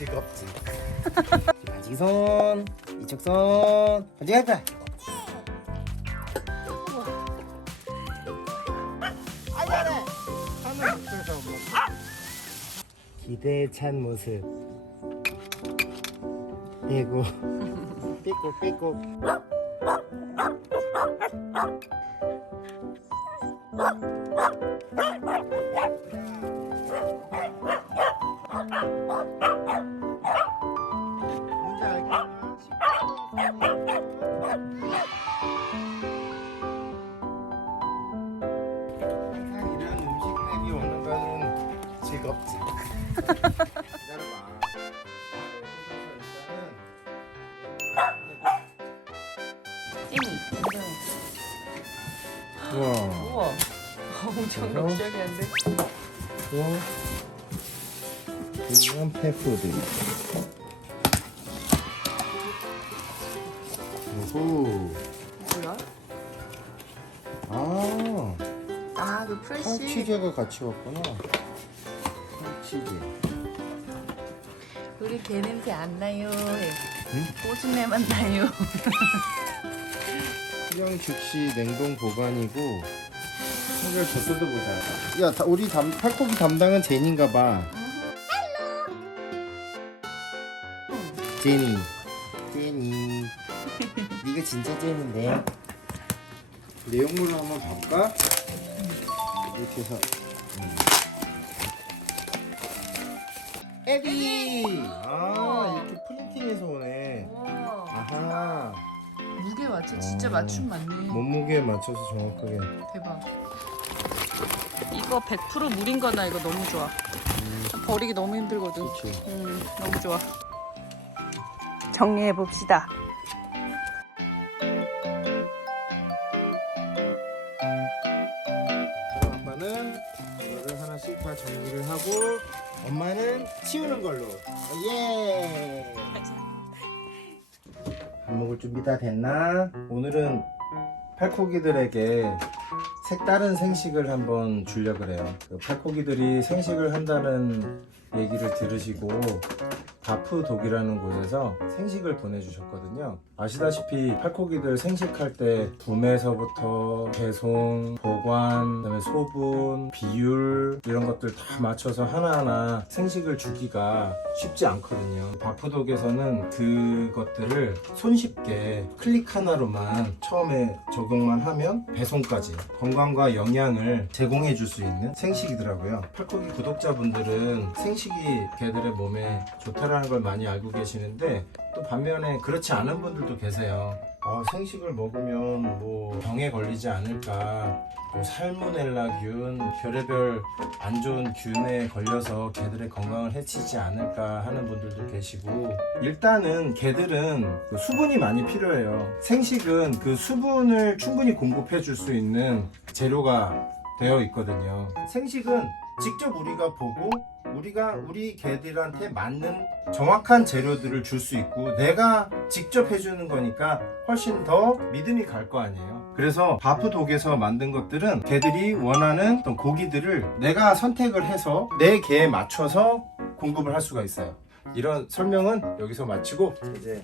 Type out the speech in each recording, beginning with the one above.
즐겁지. 반지손, 이쪽 손, 반지할까? 기대에 찬 모습. 아이고, 삐걱. 뭔지 알겠나? 이런 음식들이 오는 거는 즐겁지. 기다려봐. 찐이. 우와. 우와. 엄청 럭셔리한데. 이건 펫푸드. 오호. 뭐야? 아, 아, 그 프레쉬. 치즈가 같이 왔구나. 치즈. 우리 개 냄새 안 나요. 응? 꼬집내만 나요. 수경 즉시 냉동 보관이고. 한결 젖소도 보자. 야, 우리 팔코기 담당은 제니인가 봐. 제니. 네가 진짜 제니인데. 내용물을 한번 볼까? 이렇게 해서. 에디. 아, 이렇게 프린팅해서 오네. 우와. 아하. 무게 맞춰. 진짜 맞춤 맞네. 몸무게에 맞춰서 정확하게. 대박. 이거 100% 물인 거나 이거 너무 좋아. 버리기 너무 힘들거든. 그치. 너무 좋아. 정리해 봅시다. 아빠는 이거를 하나씩 다 정리를 하고 엄마는 치우는 걸로. 예. 밥 먹을 준비 다 됐나? 오늘은 팔코기들에게 색다른 생식을 한번 주려 그래요. 그 팔코기들이 생식을 한다는 얘기를 들으시고 바프독이라는 곳에서 생식을 보내주셨거든요. 아시다시피 팔코기들 생식할 때 분해서부터 배송, 보관, 그다음에 소분, 비율 이런 것들 다 맞춰서 하나하나 생식을 주기가 쉽지 않거든요. 바프독에서는 그것들을 손쉽게 클릭 하나로만 처음에 적용만 하면 배송까지 건강과 영양을 제공해 줄 수 있는 생식이더라고요. 팔코기 구독자분들은 생식이 개들의 몸에 좋다라는 걸 많이 알고 계시는데 또 반면에 그렇지 않은 분들도 계세요. 생식을 먹으면 뭐 병에 걸리지 않을까, 뭐 살모넬라균, 별의별 안 좋은 균에 걸려서 개들의 건강을 해치지 않을까 하는 분들도 계시고, 일단은 개들은 그 수분이 많이 필요해요. 생식은 그 수분을 충분히 공급해 줄 수 있는 재료가 되어 있거든요. 생식은 직접 우리가 보고 우리 개들한테 맞는 정확한 재료들을 줄 수 있고 내가 직접 해주는 거니까 훨씬 더 믿음이 갈 거 아니에요. 그래서 바프독에서 만든 것들은 개들이 원하는 어떤 고기들을 내가 선택을 해서 내 개에 맞춰서 공급을 할 수가 있어요. 이런 설명은 여기서 마치고 이제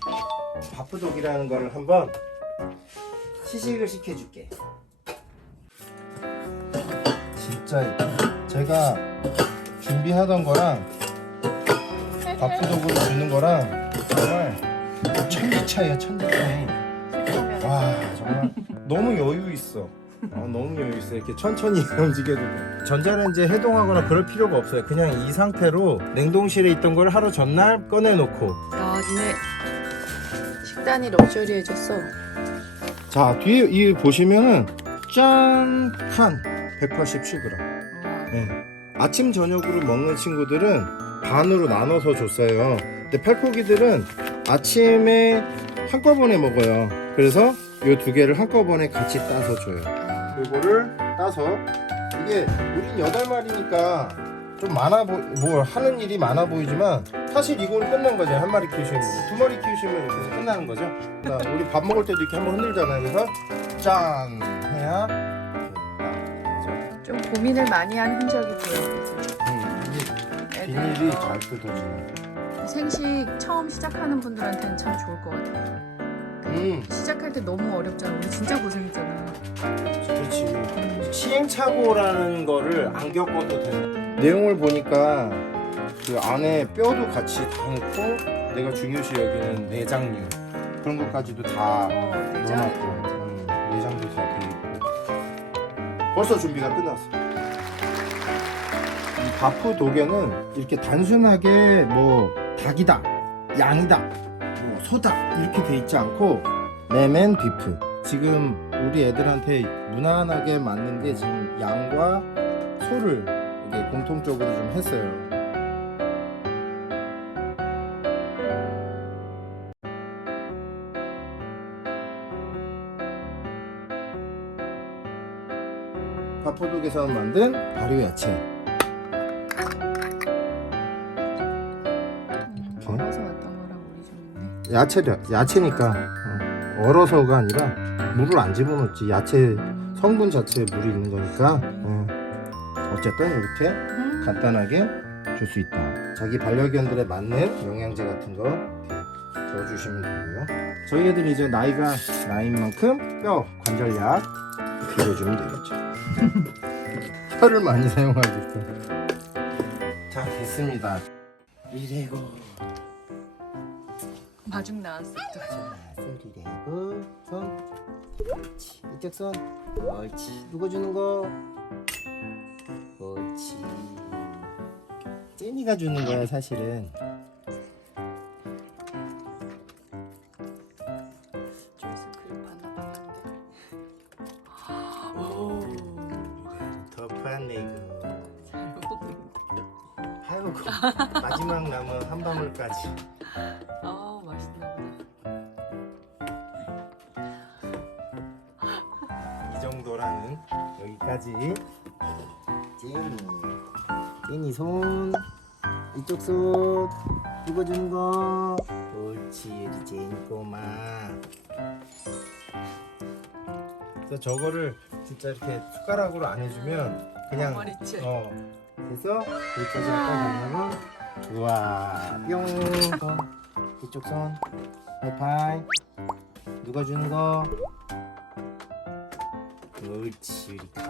바프독이라는 거를 한번 시식을 시켜줄게. 진짜 제가 준비하던 거랑 바프독으로 주는 거랑 정말 천지 차이야, 천지 차이. 와, 정말 너무 여유 있어. 너무 여유 있어. 이렇게 천천히 움직여도 돼. 전자레인지에 해동하거나 그럴 필요가 없어요. 그냥 이 상태로 냉동실에 있던 걸 하루 전날 꺼내놓고. 야, 니네 식단이 럭셔리해졌어. 자, 뒤에 이 보시면은 짠! 칸 187g. 네. 아침 저녁으로 먹는 친구들은 반으로 나눠서 줬어요. 근데 팔코기들은 아침에 한꺼번에 먹어요. 그래서 이 두 개를 한꺼번에 같이 따서 줘요. 이거를 따서, 이게 우린 8마리니까 좀 뭐 하는 일이 많아 보이지만 사실 이거는 끝난 거죠. 한 마리 키우시는 거. 두 마리 키우시면 이렇게 해서 끝나는 거죠. 그러니까 우리 밥 먹을 때도 이렇게 한번 흔들잖아요. 그래서 짠 해야 좀 고민을 많이 한 흔적이 보여. 이게 비닐이 잘 뜯어지네. 생식 처음 시작하는 분들한테는 참 좋을 것 같아요. 시작할 때 너무 어렵잖아. 우리 진짜 고생했잖아. 그렇지. 시행착오라는 거를 안 겪어도 돼. 내용을 보니까 그 안에 뼈도 같이 다 넣고 내가 중요시 여기는 내장류 그런 것까지도 다 넣어놨고 내장도 다 돼 있고 벌써 준비가 끝났어. 이 바프 도개는 이렇게 단순하게 뭐 닭이다, 양이다, 뭐 소다 이렇게 돼 있지 않고 램앤 비프. 지금 우리 애들한테 무난하게 맞는 게 지금 양과 소를 이게 공통적으로 좀 했어요. 밥포독에서 만든 발효 야채. 얼어서 왔던 거랑 우리 좀 있네. 야채니까 얼어서가 아니라 물을 안 집어넣지. 야채 성분 자체에 물이 있는 거니까. 어쨌든 이렇게 간단하게 줄 수 있다. 자기 반려견들에 맞는 영양제 같은 거 넣어주시면 되고요. 저희 애들이 이제 나이가 나인 만큼 뼈 관절약 빌려주면 되겠죠. 혀를 많이 사용하게끔. 자, 됐습니다. 이래고 마중 나왔어. 리래고 손. 옳지. 이쪽 손. 옳지. 누가 주는 거? 옳지. 제니가 주는 거야 사실은. 저기서 글 봤나 봤는데. 오. 덮었네 이거. 잘 먹는 아이고 마지막 남은 한 방울까지. 아 맛있나 보다. 이 정도라는 여기까지. 제니 손. 이쪽 손. 누가 주는 거? 옳지 우리 제니 꼬마. 그래서 저거를 진짜 이렇게 숟가락으로 안 해주면 그냥 머리채. 됐어? 여기까지 할까 보면은 우와 뿅. 이쪽 손 하이파이. 누가 주는 거? 옳지 우리 칼.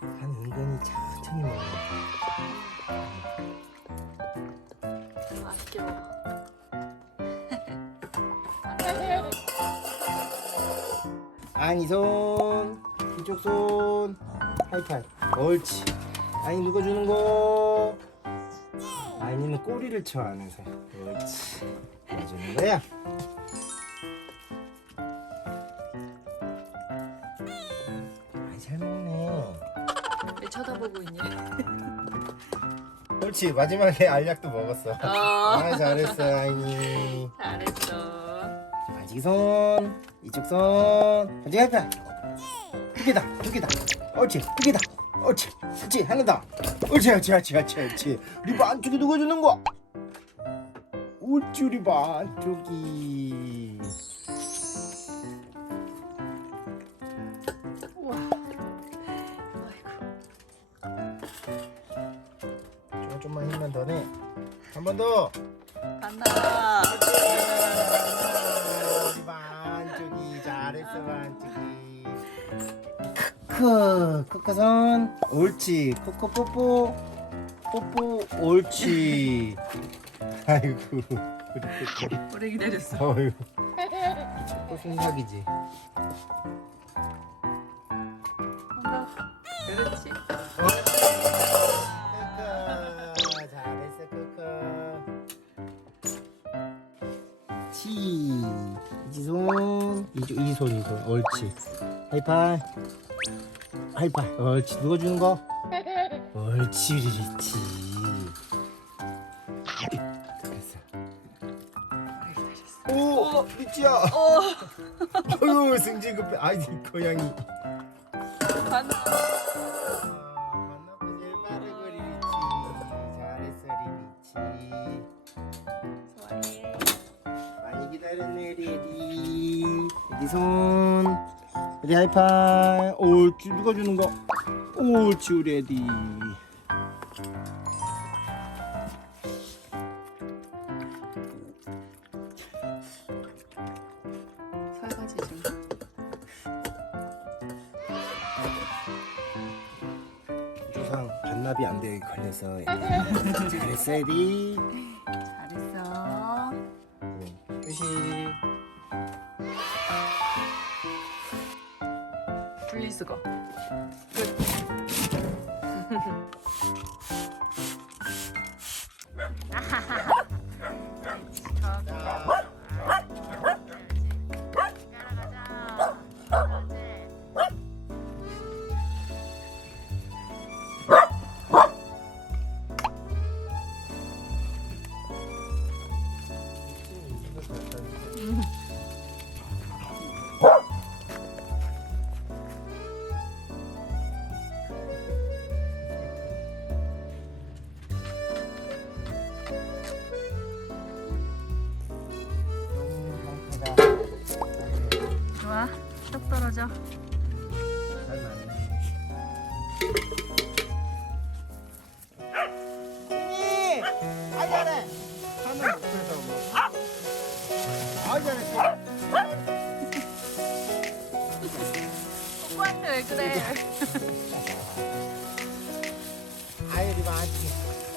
한 은근히 천천히 먹어. 맛있게 먹어. 아니 손 이쪽 손 하이파이. 옳지. 아니 누가 주는 거? 아니는 꼬리를 쳐 안에서. 옳지. 누가 주는 거야? 아이 잘 먹네. 왜 쳐다보고 있니? 옳지. 마지막에 알약도 먹었어. 아 잘했어 아이니. 잘했어. 아직 손 이쪽 손 아직 할까? 두 개다 옳지 두 개다 옳지 옳지 하나 더 옳지 옳지 우리 반쪽이 누가 주는 거? 옳지 우리 반쪽이. 우와. 아이고. 좀만 힘만 더 내. 한 번 더. 간다. 우리 반쪽이 잘했어 반쪽이. 크크선 옳지. 코코 뽀뽀 옳지. 아이고 우리 코코. 오래 기다렸어. 어휴 첫코 순삭이지. 그렇지. 잘했어 코코. 치 이손 이손 옳지. 하이파이 옳지. 누가 주는 거? 옳지 리리치. 됐어. 오 리치야. 어휴 승진 급해. 아이 고양이. 간다. 만나도 제일 빠르고 리리치. 잘했어 리리치. 좋아해. 많이 기다렸네 리리. 리리 손. 리리 하이파이. 옳지. 누가 주는 거? 옳지 우리 애디. 설거지 좀. 조상 반납이 안 돼 걸려서 잘했어 애디. 잘했어. 휴식. 분리수거. 끝. 좋아. 뚝 떨어져. 잘 나네. 아 잘해. 하늘 옆에서 뭐. 아 잘했어. 오빠한테 왜 그래? 아유리 많지.